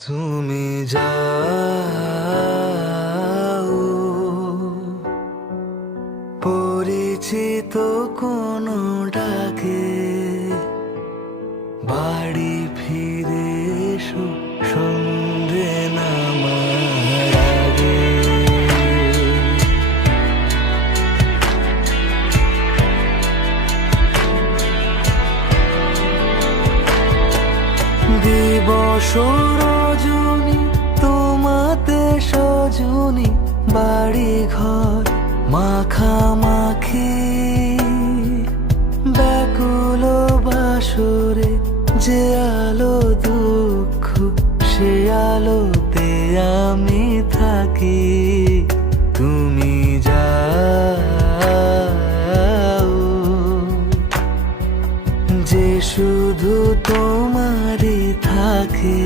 তুমি যাও পরিচিত কোনো ডাকে, বাড়ি ফিরে এসো সন্ধে নামার আগে। দিবস রজনী তোমাতে সজনী, বাড়ি ঘর মাখামাখি, ব্যাকুল বাসরে যে আলো দুঃখ সে আলোতে আমি থাকি। তুমি যাও যে শুধু তোমারই থাকে।